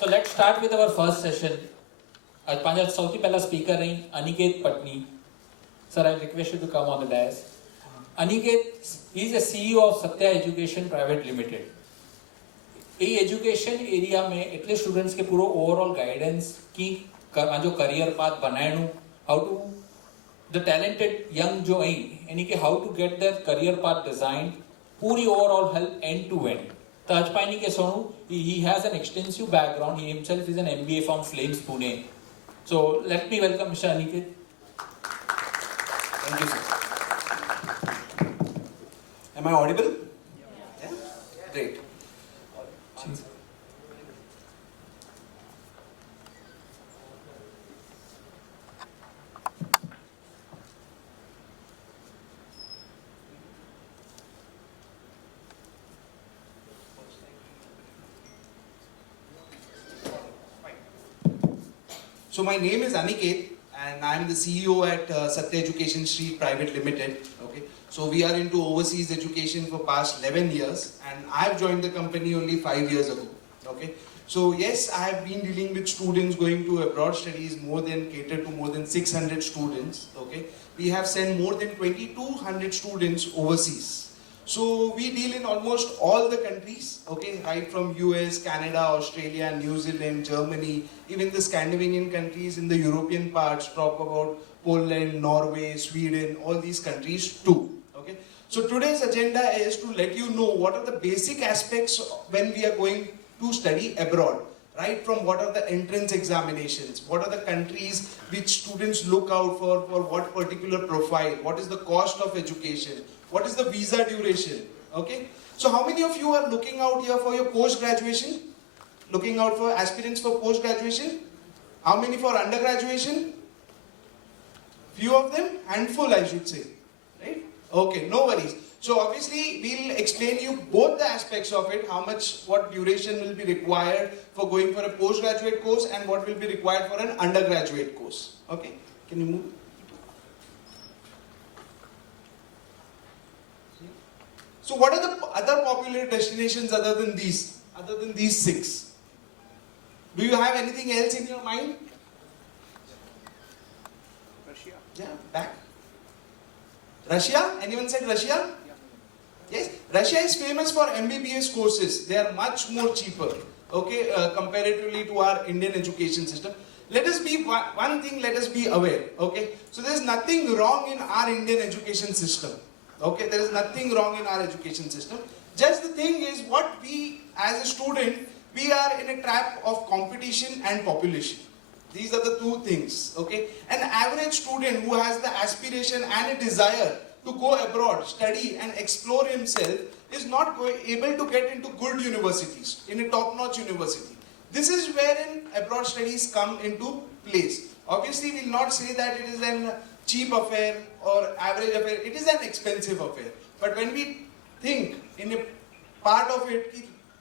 So let's start with our first session. आज पांच सौथी पहला स्पीकर रही Aniket Patni. Sir, I request you to come on the dais. Aniket, he is the CEO of Satya Education Private Limited. ये education area में એટલે students કે પૂરો overall guidance की जो करियर पाथ बनायणु how to the talented young जो I यानी कि how to get their career path design पूरी overall help end to end तो आज पाइनी के Sonu he has an extensive background he himself is an MBA from Flames Pune so let me welcome mister Aniket Thank you, sir. Am I audible? Yeah. Great. So my name is Aniket and I am the CEO at Satya Education Street Private Limited. Okay, so we are into overseas education for past 11 years and I have joined the company only 5 years ago. Okay, so yes, I have been dealing with students going to abroad studies, cater to more than 600 students. Okay, we have sent more than 2200 students overseas. So we deal in almost all the countries, okay, right from US, Canada, Australia, New Zealand, Germany, even the Scandinavian countries in the European parts, talk about Poland, Norway, Sweden, all these countries too, okay. So today's agenda is to let you know what are the basic aspects when we are going to study abroad, right from what are the entrance examinations, what are the countries which students look out for what particular profile, what is the cost of education, what is the visa duration, okay? So how many of you are looking out here for your post-graduation? Looking out for aspirants for post-graduation? How many for undergraduation? Few of them? Handful, I should say, right? Okay, no worries. So obviously, we'll explain you both the aspects of it, how much, what duration will be required for going for a postgraduate course and what will be required for an undergraduate course, okay? Can you move? So what are the other popular destinations other than these 6? Do you have anything else in your mind? Russia. Yeah, back. Russia? Anyone said Russia? Yeah. Yes, Russia is famous for MBBS courses. They are much more cheaper, okay, comparatively to our Indian education system. Let us be, one thing let us be aware, okay. So there is nothing wrong in our Indian education system. Okay, there is nothing wrong in our education system. Just the thing is what we as a student, we are in a trap of competition and population. These are the two things, okay. An average student who has the aspiration and a desire to go abroad, study and explore himself is not able to get into good universities, in a top-notch university. This is wherein abroad studies come into place. Obviously, we will not say that it is an cheap affair or average affair, it is an expensive affair. But when we think in a part of it,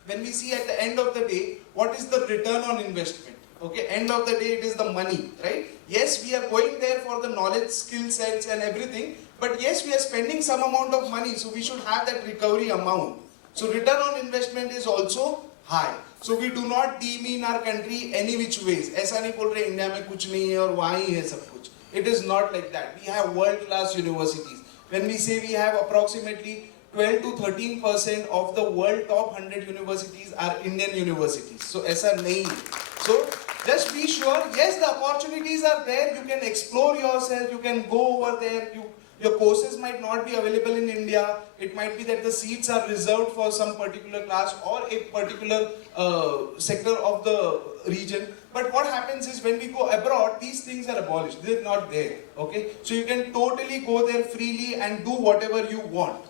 when we see at the end of the day, what is the return on investment? Okay, end of the day it is the money, right? Yes, we are going there for the knowledge, skill sets and everything, but yes, we are spending some amount of money, so we should have that recovery amount. So return on investment is also high. So we do not deem in our country any which ways. ऐसा नहीं बोल रहे India में कुछ नहीं है और वहाँ ही है सब कुछ. It is not like that. We have world-class universities. When we say we have approximately 12 to 13% of the world top 100 universities are Indian universities. So ऐसा नहीं है. So just be sure, yes, the opportunities are there. You can explore yourself. You can go over there. Your courses might not be available in India. It might be that the seats are reserved for some particular class or a particular sector of the region. But what happens is when we go abroad, these things are abolished. They're not there. Okay? So you can totally go there freely and do whatever you want.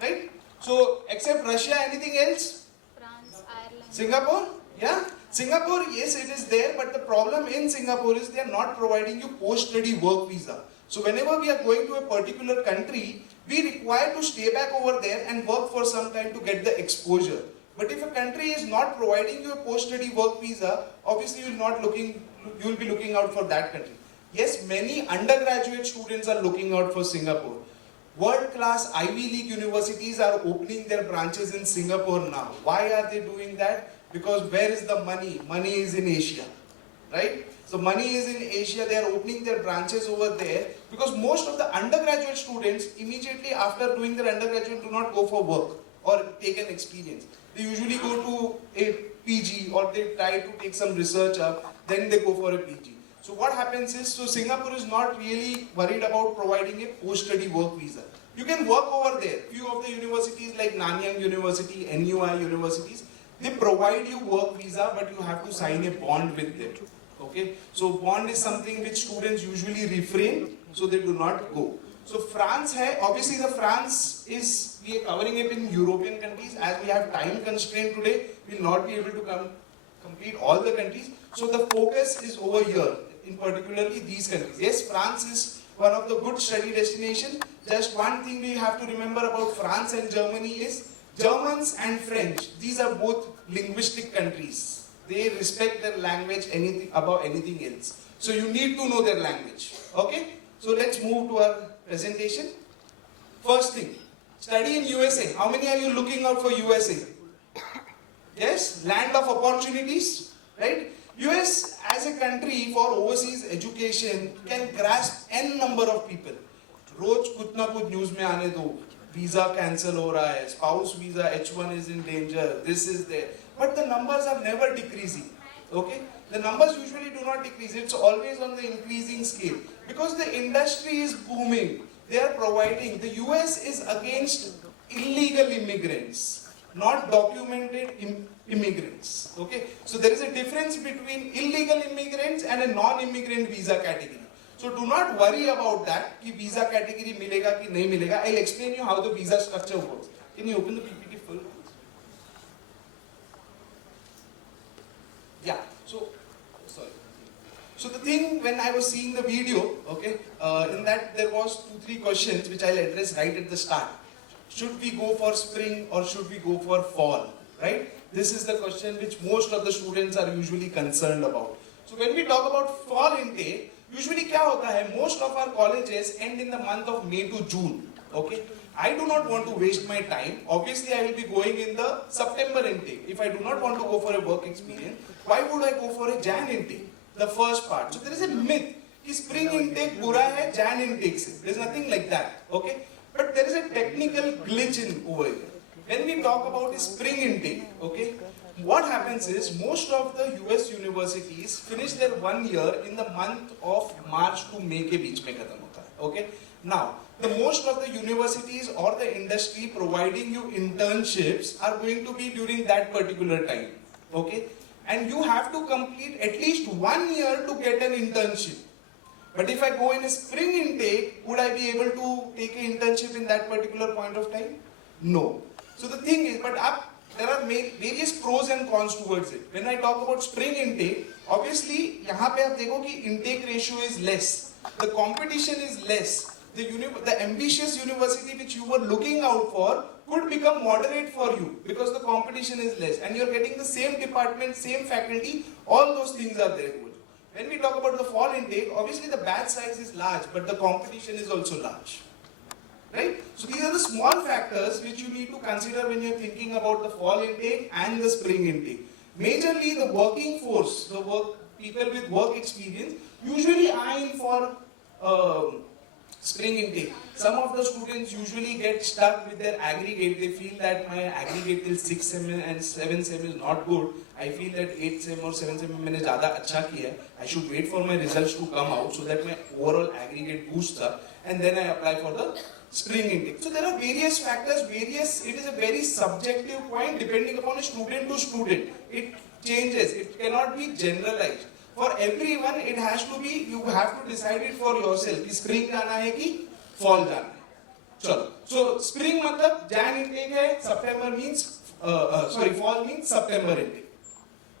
Right? So except Russia, anything else? France, Ireland. Singapore? Yeah? Singapore, yes, it is there, but the problem in Singapore is they are not providing you post-study work visa. So whenever we are going to a particular country, we require to stay back over there and work for some time to get the exposure. But if a country is not providing you a post-study work visa, obviously you will be looking out for that country. Yes, many undergraduate students are looking out for Singapore. World-class Ivy League universities are opening their branches in Singapore now. Why are they doing that? because where is the money? Money is in Asia, right? So money is in Asia, they are opening their branches over there because most of the undergraduate students immediately after doing their undergraduate do not go for work or take an experience. They usually go to a PG or they try to take some research up, then they go for a PG. So what happens is, so Singapore is not really worried about providing a post-study work visa. You can work over there. Few of the universities like Nanyang University, NUI universities, they provide you work visa, but you have to sign a bond with them. Okay, so bond is something which students usually refrain, so they do not go. So France hai, obviously the France is, we are covering it in European countries. As we have time constraint today, we will not be able to complete all the countries. So the focus is over here, in particularly these countries. Yes, France is one of the good study destination. Just one thing we have to remember about France and Germany is, Germans and French, these are both linguistic countries. They respect their language above anything else. So you need to know their language. Okay? So let's move to our presentation. First thing, study in USA. How many are you looking out for USA? Yes? Land of opportunities. Right? US as a country for overseas education can grasp n number of people. रोज कुछ ना कुछ news में आने दो, visa cancel हो रहा है, spouse visa H1 is in danger, this is there. But the numbers are never decreasing. Okay? The numbers usually do not decrease. It's always on the increasing scale. Because the industry is booming. They are providing. The US is against illegal immigrants, not documented immigrants. Okay? So there is a difference between illegal immigrants and a non-immigrant visa category. So do not worry about that, कि visa category मिलेगा कि नहीं मिलेगा. I'll explain you how the visa structure works. Can you open the PPT full? Yeah, so, sorry. So the thing, when I was seeing the video, okay, in that there was 2-3 questions which I'll address right at the start. Should we go for spring or should we go for fall, right? This is the question which most of the students are usually concerned about. So when we talk about fall intake, usually क्या होता है, most of our colleges end in the month of May to June, okay? I do not want to waste my time. Obviously, I will be going in the September intake. If I do not want to go for a work experience, why would I go for a Jan intake? The first part. So there is a myth कि spring intake बुरा है, Jan intake से. There is nothing like that, okay? But there is a technical glitch in over here. When we talk about a spring intake, okay, what happens is most of the US universities finish their 1 year in the month of March to May के बीच में खत्म होता है, okay? Now, the most of the universities or the industry providing you internships are going to be during that particular time, okay? And you have to complete at least 1 year to get an internship. But if I go in a spring intake, would I be able to take an internship in that particular point of time? No. So the thing is, there are various pros and cons towards it. When I talk about spring intake, obviously, यहाँ पे आप देखो कि intake ratio is less. The competition is less. The ambitious university which you were looking out for could become moderate for you because the competition is less and you're getting the same department, same faculty, all those things are there. When we talk about the fall intake, obviously the batch size is large, but the competition is also large. Right? So these are the small factors which you need to consider when you're thinking about the fall intake and the spring intake. Majorly the working force, people with work experience, usually are in for spring intake. Some of the students usually get stuck with their aggregate. They feel that my aggregate till 6 sem and 7 sem is not good. I feel that 8 sem or 7 sem मैंने ज़्यादा अच्छा किया. I should wait for my results to come out so that my overall aggregate boosts up and then I apply for the spring intake. So there are various factors, it is a very subjective point depending upon a student to student. It changes, it cannot be generalized. For everyone, it has to be, you have to decide it for yourself. कि spring जाना है कि fall जाना है. चलो. So spring मतलब Jan intake है, September means, fall means September intake.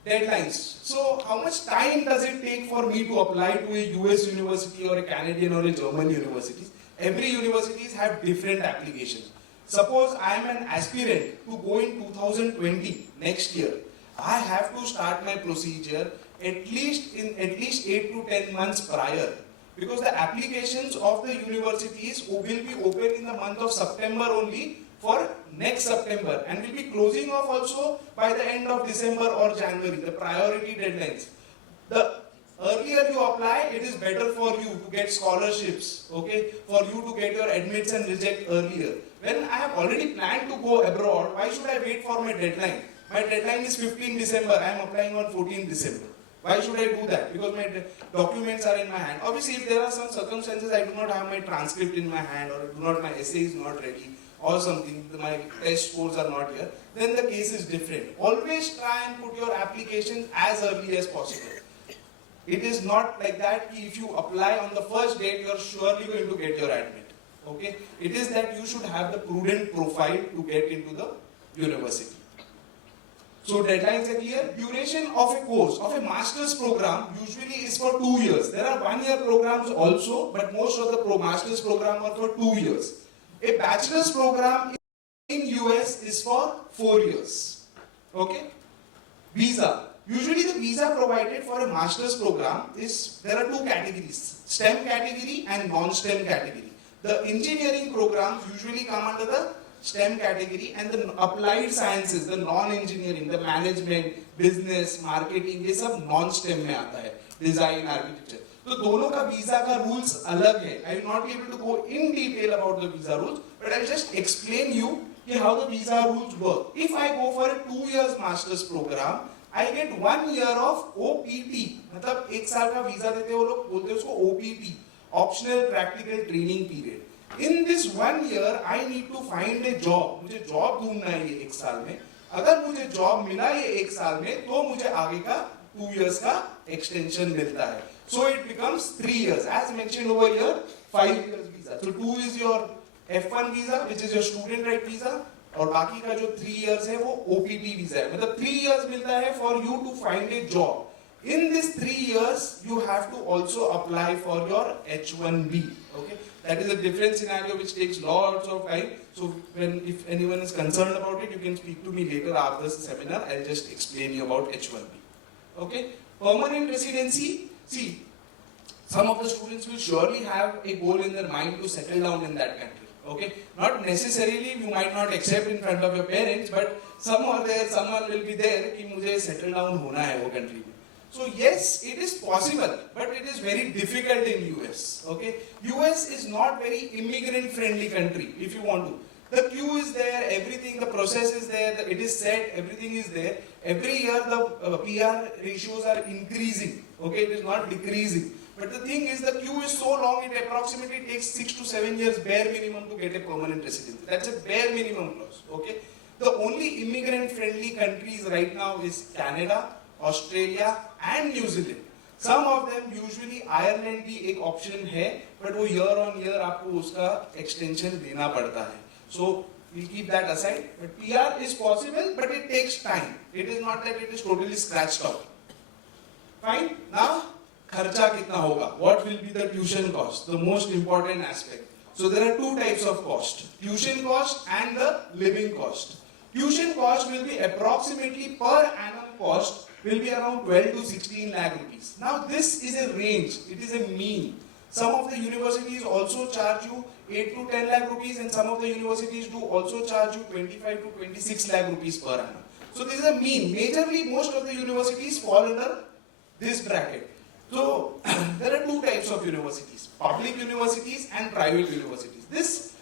Deadlines. So how much time does it take for me to apply to a US university or a Canadian or a German university? Every universities have different applications. Suppose I am an aspirant to go in 2020, next year. I have to start my procedure at least 8 to 10 months prior, because the applications of the universities will be open in the month of September only for next September, and will be closing off also by the end of December or January, the priority deadlines. The earlier you apply, it is better for you to get scholarships, okay, for you to get your admits and reject earlier. When I have already planned to go abroad, why should I wait for my deadline? My deadline is 15 December, I am applying on 14 December. Why should I do that? Because my documents are in my hand. Obviously, if there are some circumstances, I do not have my transcript in my hand, or my essay is not ready, or something, my test scores are not here, then the case is different. Always try and put your applications as early as possible. It is not like that if you apply on the first date, you are surely going to get your admit. Okay? It is that you should have the prudent profile to get into the university. So deadlines are clear. Duration of a course, of a master's program, usually is for 2 years. There are 1-year programs also, but most of the master's program are for 2 years. A bachelor's program in US is for 4 years. Okay? Visa. Usually the visa provided for a master's program is, there are 2 categories, STEM category and non-STEM category. The engineering programs usually come under the STEM category, and the applied sciences, the non-engineering, the management, business, marketing, ये सब non-STEM में आता है, design, architecture. तो दोनों का visa का rules अलग है. I will not be able to go in detail about the visa rules, but I will just explain you how the visa rules work. If I go for a 2 years master's program, I get 1 year of OPT. मतलब 1 साल का visa देते हैं वो लोग, बोलते हैं उसको OPT, Optional Practical Training Period. In this 1 year, I need to find a job. मुझे job ढूंढना है ये 1 साल में. अगर मुझे job मिला ये 1 साल में, तो मुझे आगे का 2 years का extension मिलता है. So it becomes 3 years. As mentioned over here, 5 years visa. So 2 is your F1 visa, which is your student right visa, और बाकी का जो 3 years है वो OPT visa है. मतलब 3 years मिलता है for you to find a job. In this 3 years, you have to also apply for your H1B. Okay. That is a different scenario which takes lots of time. So if anyone is concerned about it, you can speak to me later after the seminar. I'll just explain you about H1B. Okay? Permanent residency. See, some of the students will surely have a goal in their mind to settle down in that country. Okay? Not necessarily, you might not accept in front of your parents, but someone will be there कि मुझे settle down होना है वो country में. So yes, it is possible, but it is very difficult in US. Okay, US is not very immigrant-friendly country. If you want to, the queue is there, everything, the process is there, it is set, everything is there. Every year the PR ratios are increasing. Okay, it is not decreasing. But the thing is, the queue is so long, it approximately takes 6 to 7 years bare minimum to get a permanent residency. That's a bare minimum clause. Okay, the only immigrant-friendly countries right now is Canada, Australia and New Zealand. Some of them, usually Ireland भी एक option है, but वो year on year आपको उसका extension देना पड़ता है. So we'll keep that aside. But PR is possible, but it takes time. It is not that it is totally scratched out. Fine. Now खर्चा कितना होगा? What will be the tuition cost? The most important aspect. So there are 2 types of cost: tuition cost and the living cost. Tuition cost will be approximately per annum cost will be around 12 to 16 lakh rupees. Now this is a range, it is a mean. Some of the universities also charge you 8 to 10 lakh rupees, and some of the universities do also charge you 25 to 26 lakh rupees per annum. So this is a mean. Majorly most of the universities fall under this bracket. So there are 2 types of universities: public universities and private universities.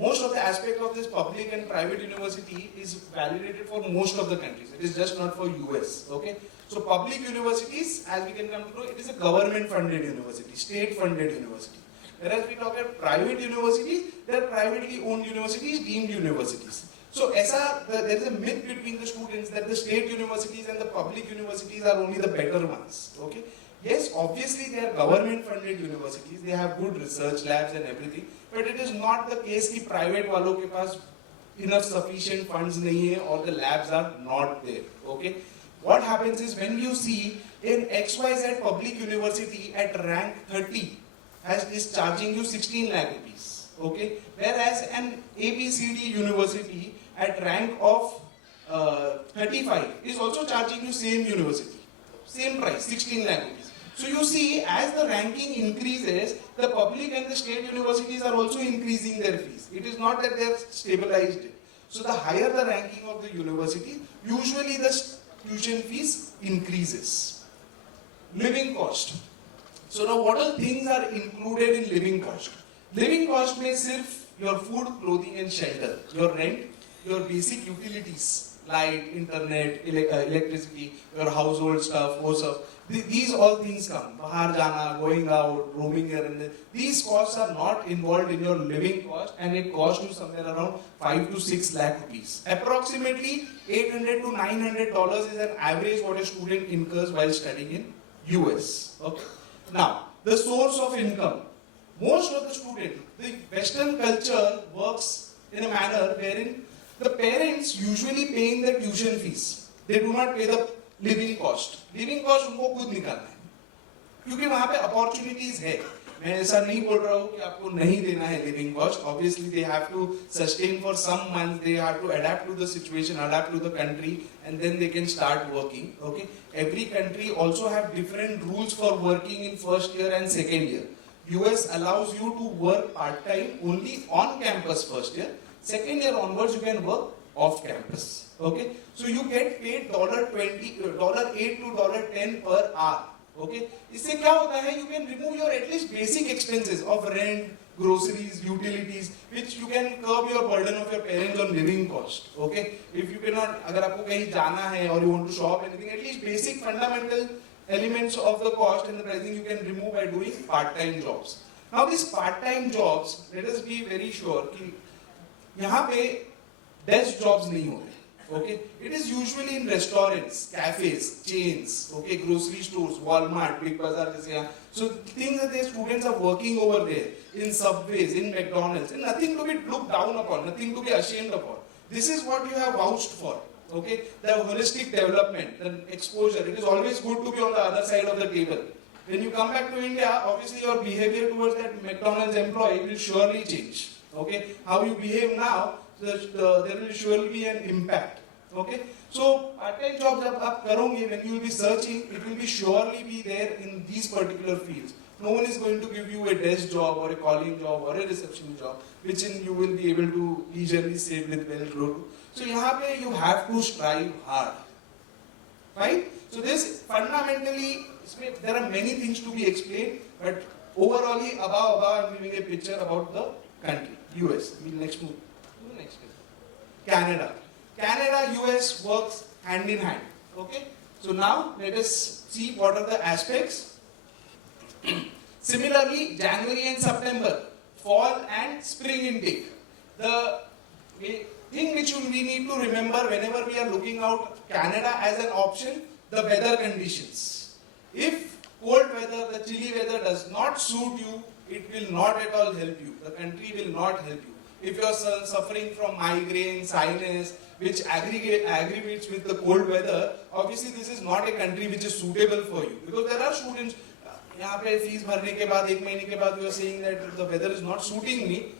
Most of the aspect of this public and private university is validated for most of the countries. It is just not for US. Okay. So public universities, as we can come to know, it is a government-funded university, state-funded university. Whereas we talk about private universities, they are privately owned universities, deemed universities. So there is a myth between the students that the state universities and the public universities are only the better ones. Okay. Yes, obviously they are government-funded universities. They have good research labs and everything. But it is not the case कि private वालों के पास enough sufficient funds नहीं है or the labs are not there. Okay. What happens is, when you see in XYZ public university at rank 30 is charging you 16 lakh rupees. Okay. Whereas an ABCD university at rank of 35 is also charging you same university, same price, 16 lakh rupees. So you see, as the ranking increases, the public and the state universities are also increasing their fees. It is not that they are stabilized. So the higher the ranking of the university, usually the tuition fees increases. Living cost. So now what all things are included in living cost? Living cost means sirf your food, clothing and shelter, your rent, your basic utilities, light, internet, electricity, your household stuff, वो सब. These all things come. बाहर जाना, going out, roaming here and there. These costs are not involved in your living cost and it costs you somewhere around 5 to 6 lakh rupees. Approximately $800 to $900 is an average what a student incurs while studying in US. Okay. Now, the source of income. Most of the students, the Western culture works in a manner wherein the parents usually paying the tuition fees. They do not pay the living cost. Living cost उनको खुद निकालना है. क्योंकि वहाँ पे opportunities है. मैं ऐसा नहीं बोल रहा हूँ कि आपको नहीं देना है living cost. Obviously they have to sustain for some months. They have to adapt to the situation, adapt to the country, and then they can start working. Okay. Every country also have different rules for working in first year and second year. US allows you to work part-time only on campus first year. Second year onwards you can work off campus. Okay, so you get paid $20, $8 to $10 per hour. Okay, इससे क्या होता है? You can remove your at least basic expenses of rent, groceries, utilities, which you can curb your burden of your parents on living cost. Okay, if you cannot, अगर आपको कहीं जाना है or you want to shop anything, at least basic fundamental elements of the cost and the pricing you can remove by doing part-time jobs. Now these part-time jobs, let us be very sure कि यहाँ पे desk jobs नहीं होते. Okay, it is usually in restaurants, cafes, chains, okay, grocery stores, Walmart, Big Bazaar, जैसे यहाँ. So things that the students are working over there, in subways, in McDonald's, and nothing to be looked down upon, nothing to be ashamed upon. This is what you have vouched for. Okay, the holistic development, the exposure. It is always good to be on the other side of the table. When you come back to India, obviously your behavior towards that McDonald's employee will surely change. Okay, how you behave now, there will surely be an impact. Okay, so part-time jobs जब आप करोगे, when you will be searching, it will be surely be there in these particular fields. No one is going to give you a desk job or a calling job or a reception job, which you will be able to leisurely sit with well grow. So यहाँ पे you have to strive hard, right? So this fundamentally, there are many things to be explained, but overall, above I'm giving a picture about the country, US. We'll next move to the next page. Canada. Canada, US works hand in hand. Okay. So now let us see what are the aspects. Similarly, January and September, fall and spring intake. The thing which we need to remember whenever we are looking out Canada as an option, the weather conditions. If cold weather, the chilly weather does not suit you, it will not at all help you. The country will not help you. If you are suffering from migraine, sinus, which aggravates with the cold weather, obviously this is not a country which is suitable for you. Because there are students, यहाँ पे fees भरने के बाद, एक महीने के बाद, you are saying that the weather is not suiting me.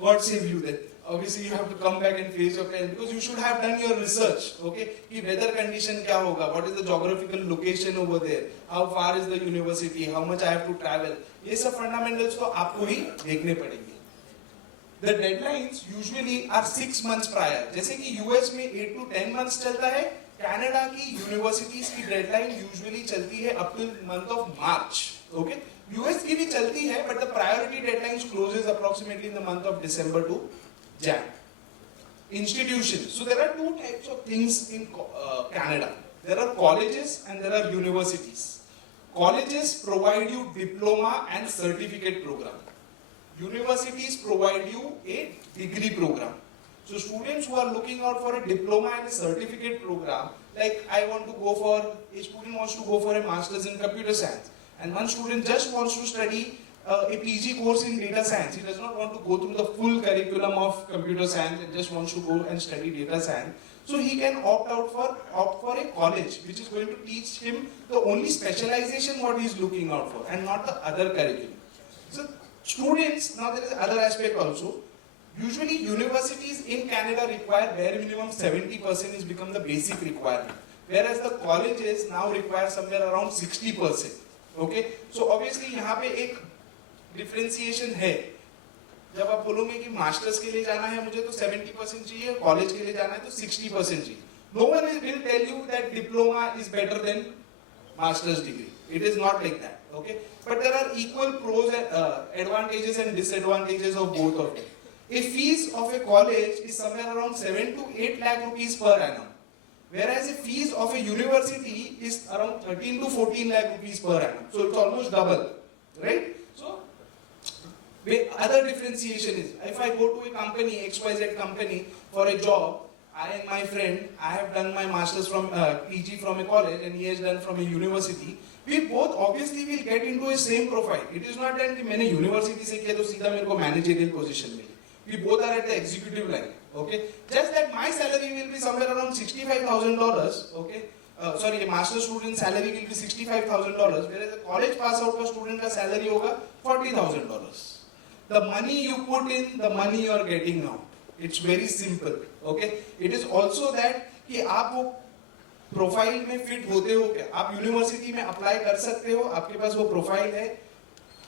God save you then. Obviously you have to come back and face your parents because you should have done your research. Okay, कि weather condition क्या होगा? What is the geographical location over there? How far is the university? How much I have to travel? ये सब fundamentals तो आपको ही देखने पड़ेंगे. The deadlines usually are 6 months prior. जैसे कि US में 8 to 10 months चलता है, Canada की universities की deadline usually चलती है up till month of March. Okay, US की भी चलती है, but the priority deadlines closes approximately in the month of December to Jan. Institutions. So there are two types of things in Canada. There are colleges and there are universities. Colleges provide you diploma and certificate program. Universities provide you a degree program. So students who are looking out for a diploma and a certificate program, like a student wants to go for a master's in computer science, and one student just wants to study a PG course in data science. He does not want to go through the full curriculum of computer science and just wants to go and study data science. So he can opt for a college which is going to teach him the only specialization what he is looking out for and not the other curriculum. So students, now there is another aspect also. Usually universities in Canada require bare minimum 70% is become the basic requirement. whereas the colleges now require somewhere around 60%. Okay, so obviously यहाँ पे एक differentiation है. जब आप बोलोगे कि masters के लिए जाना है मुझे तो 70% चाहिए, कॉलेज के लिए जाना है तो 60% चाहिए. No one will tell you that diploma is better than master's degree. It is not like that. Okay, but there are equal pros and advantages and disadvantages of both of them. A fees of a college is somewhere around 7 to 8 lakh rupees per annum, whereas a fees of a university is around 13 to 14 lakh rupees per annum. So it's almost double, right? So the other differentiation is, if I go to a company, XYZ company, for a job, I and my friend, I have done my master's from PG from a college and he has done from a university. We both obviously will get into a same profile. It is not that मैंने university से किया तो सीधा मेरे को managerial position milli. We both are at the executive line. Okay, just that my salary will be somewhere around $65,000. Okay, sorry, a master student salary will be $65,000, whereas a college pass out का student का salary होगा $40,000. The money you put in, the money you are getting now. It's very simple. Okay, it is also that कि आप वो profile में fit होते हो क्या, आप यूनिवर्सिटी में अप्लाई कर सकते हो, आपके पास वो प्रोफाइल है.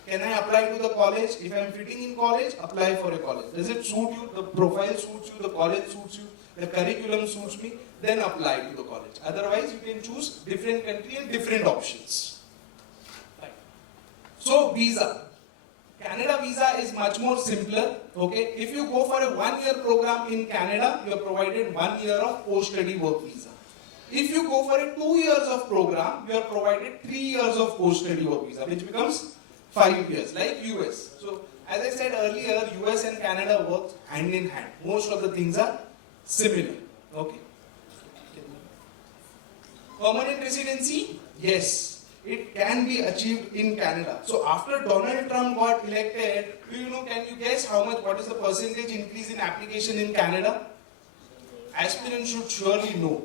Can I apply to the college? If I am fitting in college, apply for a college. Does it suit you? The profile suits you, the college suits you, the curriculum suits me, then apply to the college. Otherwise, you can choose different country and different options. Right. So, visa. Canada visa is much more simpler. Okay, if you go for a 1-year program in Canada, you are provided 1 year of post-study work visa. If you go for a 2 years of program, you are provided 3 years of post-study work visa, which becomes 5 years, like US. So, as I said earlier, US and Canada work hand in hand. Most of the things are similar. Okay. Permanent residency? Yes, it can be achieved in Canada. So, after Donald Trump got elected, can you guess what is the percentage increase in application in Canada? Aspirants should surely know.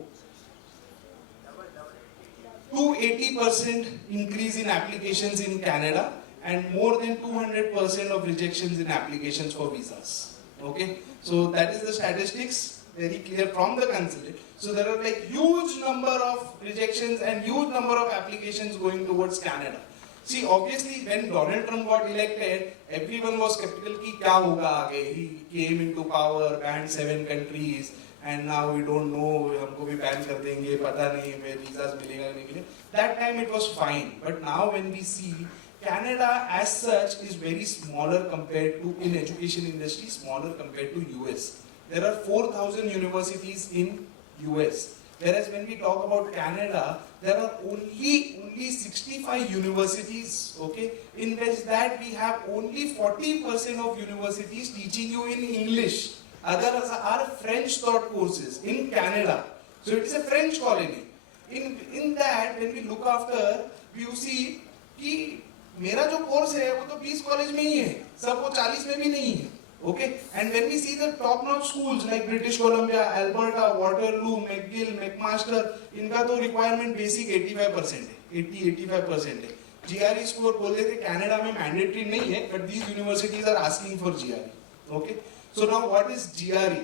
280% increase in applications in Canada, and more than 200% of rejections in applications for visas. Okay, so that is the statistics, very clear from the consulate. So there are like huge number of rejections and huge number of applications going towards Canada. See, obviously when Donald Trump got elected, everyone was skeptical ki kya hoga aage. He came into power, banned 7 countries, and now we don't know, हमको भी ban कर देंगे, पता नहीं visas मिलेगा नहीं मिलेगा. That time it was fine, but now when we see Canada as such is very smaller compared to, in education industry, smaller compared to US. There are 4,000 universities in US. Whereas when we talk about Canada, there are only 65 universities, okay? In which that we have only 40% of universities teaching you in English. Others are French taught courses in Canada. So it is a French colony. In that, when we look after, you see कि मेरा जो course है वो तो 20 college में ही है, सब वो 40 में भी नहीं है. Okay, and when we see the top-notch schools like British Columbia, Alberta, Waterloo, McGill, McMaster, इनका तो requirement basic 85% है, 80-85% है. GRE score बोल देते कनाडा में mandatory नहीं है, but these universities are asking for GRE. Okay, so now what is GRE?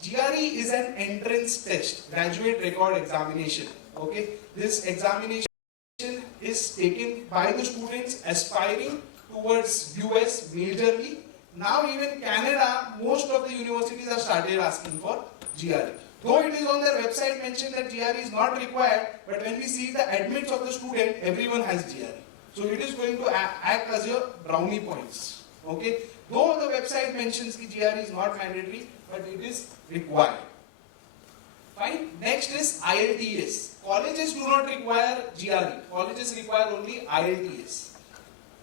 GRE is an entrance test, graduate record examination. Okay, this examination is taken by the students aspiring towards US majorly. Now even Canada, most of the universities have started asking for GRE. Though it is on their website mentioned that GRE is not required, but when we see the admits of the student, everyone has GRE. So it is going to act as your brownie points. Okay. Though the website mentions that GRE is not mandatory, but it is required. Fine. Next is IELTS. Colleges do not require GRE. Colleges require only IELTS.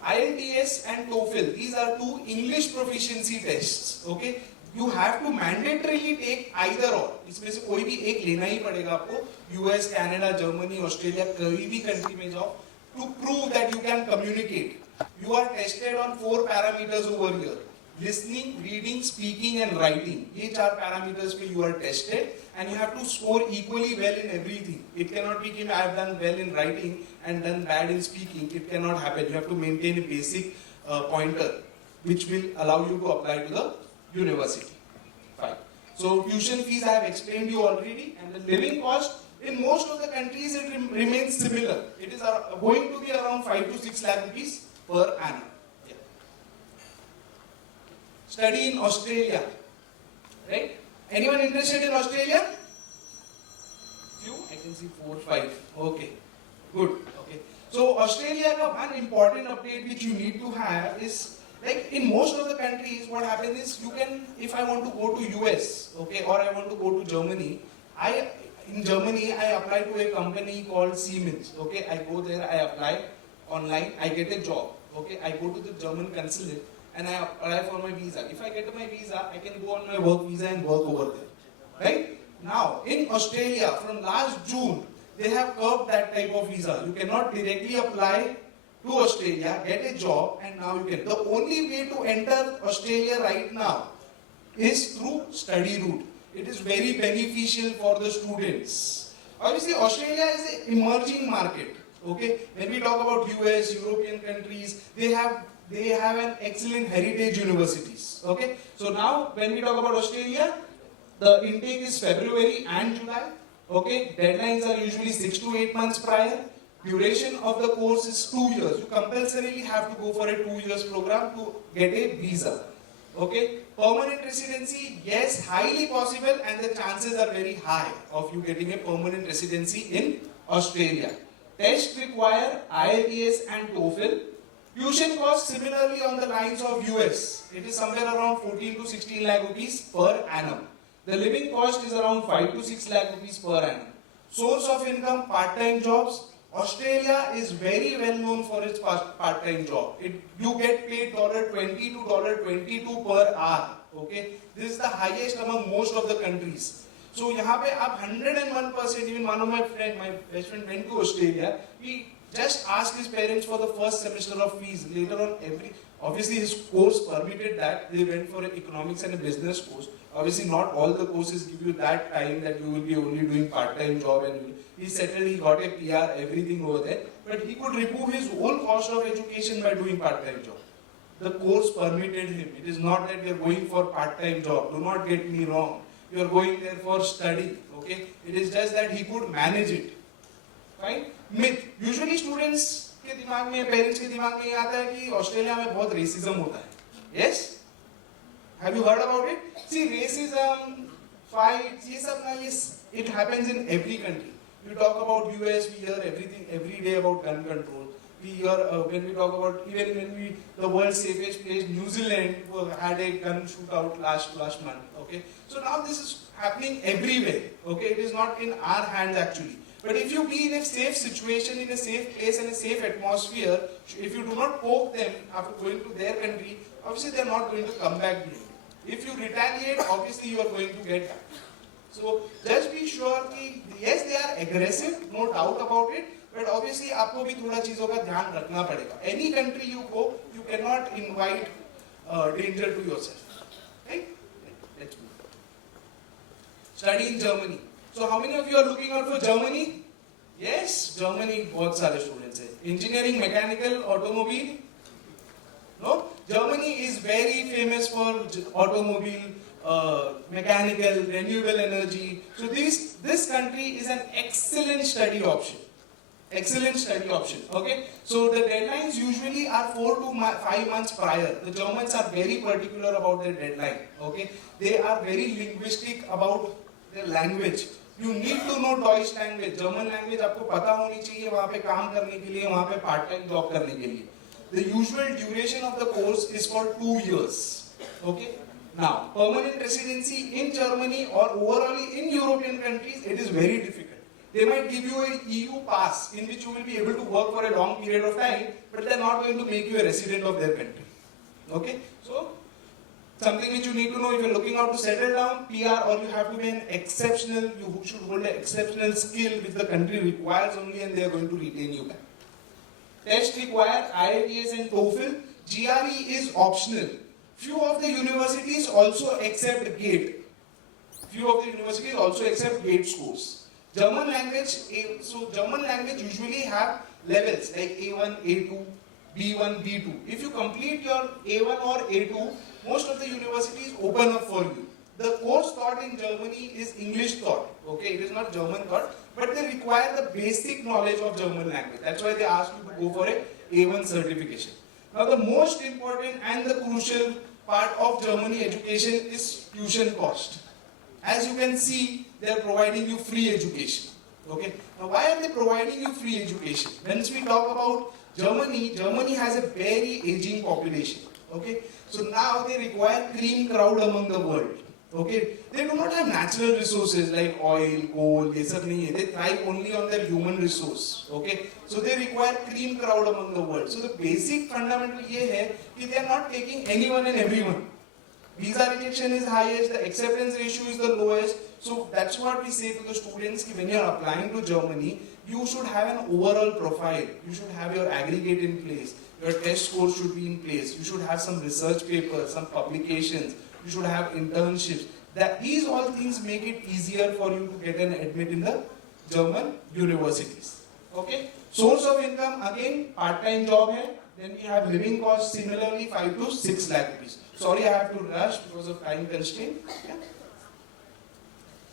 IELTS and TOEFL, these are 2 English proficiency tests. Okay, you have to mandatorily take either or. इसमें से कोई भी एक लेना ही पड़ेगा आपको. US, Canada, Germany, Australia, कोई भी country में जाओ, to prove that you can communicate. You are tested on 4 parameters over here: listening, reading, speaking, and writing. ये 4 parameters पे you are tested, and you have to score equally well in everything. It cannot be that I have done well in writing and done bad in speaking. It cannot happen. You have to maintain a basic pointer, which will allow you to apply to the university. Fine. So tuition fees I have explained you already, and the living cost, In most of the countries, it remains similar. It is going to be around 5 to 6 lakh rupees per annum. Yeah. Study in Australia, right? Anyone interested in Australia? Few? I can see 4, 5. Okay, good. Okay. So Australia, one important update which you need to have is, like in most of the countries, what happens is you can, if I want to go to US, okay, or I want to go to Germany, in Germany I apply to a company called Siemens, okay, I go there, I apply online, I get a job, okay, I go to the German consulate and I apply for my visa. If I get my visa, I can go on my work visa and work over there, right? Now, in Australia, from last June, they have curbed that type of visa. You cannot directly apply to Australia, get a job, and now you can. The only way to enter Australia right now is through study route. It is very beneficial for the students. Obviously, Australia is an emerging market. Okay, when we talk about US, European countries, they have an excellent heritage universities. Okay, so now when we talk about Australia, the intake is February and July. Okay, deadlines are usually 6 to 8 months prior. Duration of the course is 2 years. You compulsorily have to go for a 2 years program to get a visa. Okay, permanent residency, yes, highly possible, and the chances are very high of you getting a permanent residency in Australia. Test require IELTS and TOEFL. Tuition cost similarly on the lines of US. It is somewhere around 14 to 16 lakh rupees per annum. The living cost is around 5 to 6 lakh rupees per annum. Source of income, part-time jobs. Australia is very well known for its part-time job. You get paid $20 to $22 per hour. Okay, this is the highest among most of the countries. So यहाँ पे आप 101%, even one of my best friend went to Australia. He just asked his parents for the first semester of fees. Later on, obviously his course permitted that. They went for an economics and a business course. Obviously not all the courses give you that time that you will be only doing part-time job, and he settled, he got a PR, everything over there. But he could remove his whole cost of education by doing part-time job. The course permitted him. It is not that you are going for part-time job. Do not get me wrong. You are going there for study. Okay? It is just that he could manage it. Fine? Myth. Usually students के दिमाग में, parents के दिमाग में ये आता है कि ऑस्ट्रेलिया में बहुत racism होता है. Yes? Have you heard about it? See, racism, fights, it happens in every country. You talk about US, we hear everything every day about gun control. We hear when we talk about, even when the world's safest place, New Zealand, had a gun shootout last month. Okay, so now this is happening everywhere. Okay, it is not in our hands actually. But if you be in a safe situation, in a safe place, and a safe atmosphere, if you do not poke them after going to their country, obviously they are not going to come back to you. If you retaliate, obviously you are going to get that. So just be sure that yes, they are aggressive, no doubt about it, but obviously आपको भी थोड़ा चीजों का ध्यान रखना पड़ेगा. Any country you go, you cannot invite danger to yourself. Right? Let's move. Study in Germany. So how many of you are looking out for Germany? Yes, Germany बहुत सारे students हैं. Engineering, mechanical, automobile. No, Germany is very famous for automobile, mechanical, renewable energy. So this country is an excellent study option. Excellent study option. Okay. So the deadlines usually are 4 to 5 months prior. The Germans are very particular about their deadline. Okay. They are very linguistic about their language. You need to know Deutsch language. German language आपको पता होनी चाहिए वहाँ पे काम करने के लिए, वहाँ पे part time job करने के लिए. The usual duration of the course is for 2 years. Okay. Now, permanent residency in Germany or overall in European countries, it is very difficult. They might give you an EU pass in which you will be able to work for a long period of time, but they are not going to make you a resident of their country. Okay. So, something which you need to know if you are looking out to settle down, PR, or you have to be an exceptional, you should hold an exceptional skill which the country requires only, and they are going to retain you back. Test require IELTS and TOEFL. GRE is optional. Few of the universities also accept GATE. Few of the universities also accept GATE scores. German language, so German language usually have levels like A1, A2, B1, B2. If you complete your A1 or A2, most of the universities open up for you. the course taught in Germany is English taught, okay, it is not German taught, but they require the basic knowledge of German language. That's why they ask you to go for a A1 certification. Now the most important and the crucial part of Germany education is tuition cost. As you can see, they are providing you free education. Okay. Now why are they providing you free education? Once we talk about Germany, Germany has a very aging population. Okay. So now they require cream crowd among the world. Okay. They do not have natural resources like oil, coal, ये सब नहीं है. They thrive only on their human resource. Okay. So they require cream crowd among the world. So the basic fundamental ये है कि they are not taking anyone and everyone. Visa rejection is highest, the acceptance ratio is the lowest. So that's what we say to the students कि when you are applying to Germany, you should have an overall profile. You should have your aggregate in place. Your test scores should be in place. You should have some research papers, some publications. You should have internships. That these all things make it easier for you to get an admit in the German universities. Okay. Source of income again part-time job hai. Then we have living costs similarly 5 to 6 lakh rupees. Sorry, I have to rush because of time constraint. Yeah.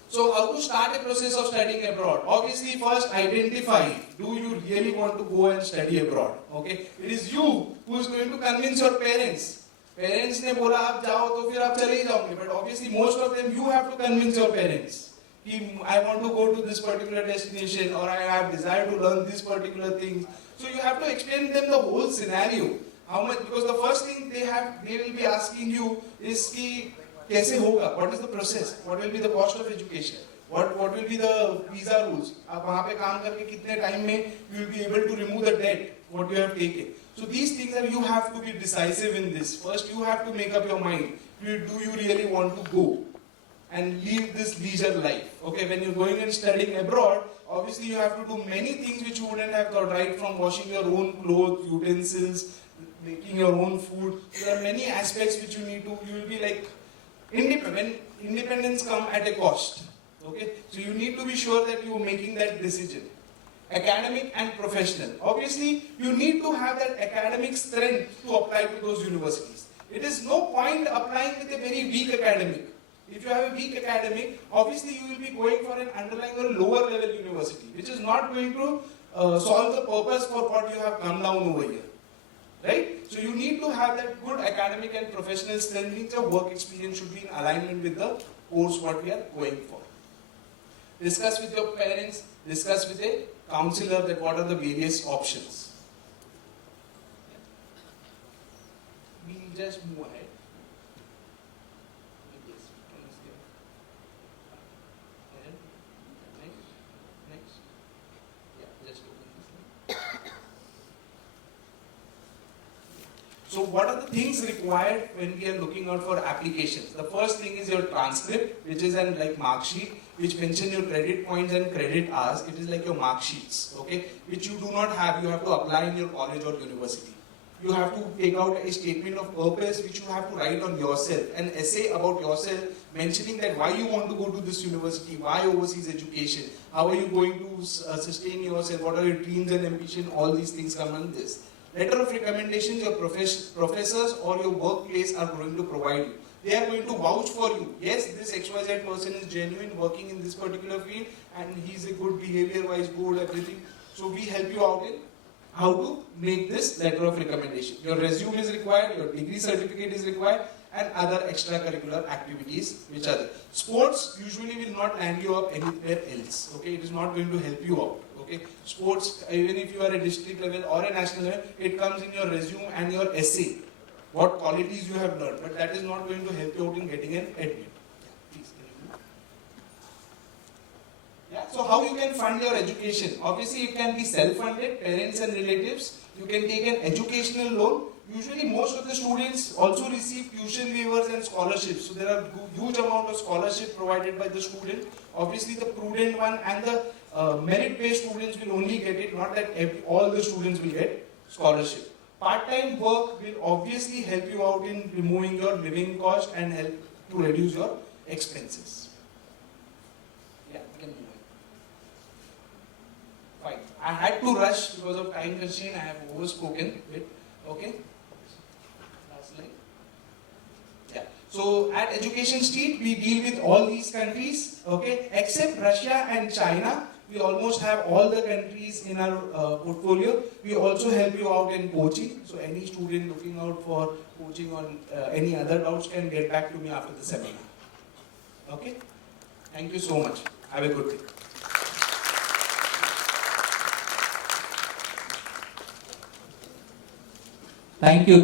So how to start a process of studying abroad? Obviously, first identify, do you really want to go and study abroad? Okay, it is you who is going to convince your parents. Parents ने बोला आप जाओ तो फिर आप चले ही जाओगे. But obviously, most of them you have to convince your parents. I want to go to this particular destination, or I have desire to learn this particular thing. So you have to explain them the whole scenario. How much? Because the first thing they will be asking you is कि कैसे होगा? What is the process? What will be the cost of education? What will be the visa rules? आप वहाँ पे काम करके कितने time में you will be able to remove the debt what you have taken? So these things are you have to be decisive in this. First you have to make up your mind. Do you really want to go and live this leisure life? Okay, when you're going and studying abroad, obviously you have to do many things which you wouldn't have thought, right from washing your own clothes, utensils, making your own food. There are many aspects which you need to, you will be like, when independence come at a cost. Okay, so you need to be sure that you are making that decision. Academic and professional. Obviously, you need to have that academic strength to apply to those universities. It is no point applying with a very weak academic. If you have a weak academic, obviously you will be going for an underlying or lower level university, which is not going to solve the purpose for what you have come down over here. Right? So you need to have that good academic and professional strength, means your work experience should be in alignment with the course what we are going for. Discuss with your parents, discuss with a counselor that what are the various options. We'll just move ahead. Next. Yeah, just open this. So what are the things required when we are looking out for applications? The first thing is your transcript, which is an like mark sheet, which mention your credit points and credit hours. It is like your mark sheets, okay, which you do not have. You have to apply in your college or university. You have to take out a statement of purpose, which you have to write on yourself, an essay about yourself, mentioning that why you want to go to this university, why overseas education, how are you going to sustain yourself, what are your dreams and ambition, all these things come on this. Letter of recommendations, your professors or your workplace are going to provide you. They are going to vouch for you. Yes, this XYZ person is genuine, working in this particular field, and he's a good behavior-wise, good, everything. So we help you out in how to make this letter of recommendation. Your resume is required, your degree certificate is required, and other extracurricular activities which are there. Sports usually will not land you up anywhere else. Okay, it is not going to help you out. Okay, sports, even if you are a district level or a national level, it comes in your resume and your essay, what qualities you have learned, but that is not going to help you out in getting an admit. Please, yeah, so how you can fund your education? Obviously, it can be self-funded, parents and relatives. You can take an educational loan. Usually, most of the students also receive tuition waivers and scholarships. So there are huge amount of scholarship provided by the student. Obviously, the prudent one and the merit-based students will only get it, not that all the students will get scholarship. Part-time work will obviously help you out in removing your living cost and help to reduce your expenses. Yeah, we can move on. Fine. I had to rush because of time constraint. I have overspoken a bit. Okay. Last slide. Yeah. So at Education Street, we deal with all these countries, okay, except Russia and China. We almost have all the countries in our portfolio. We also help you out in coaching. So any student looking out for coaching on any other doubts can get back to me after the seminar. Okay? Thank you so much. Have a good day. Thank you.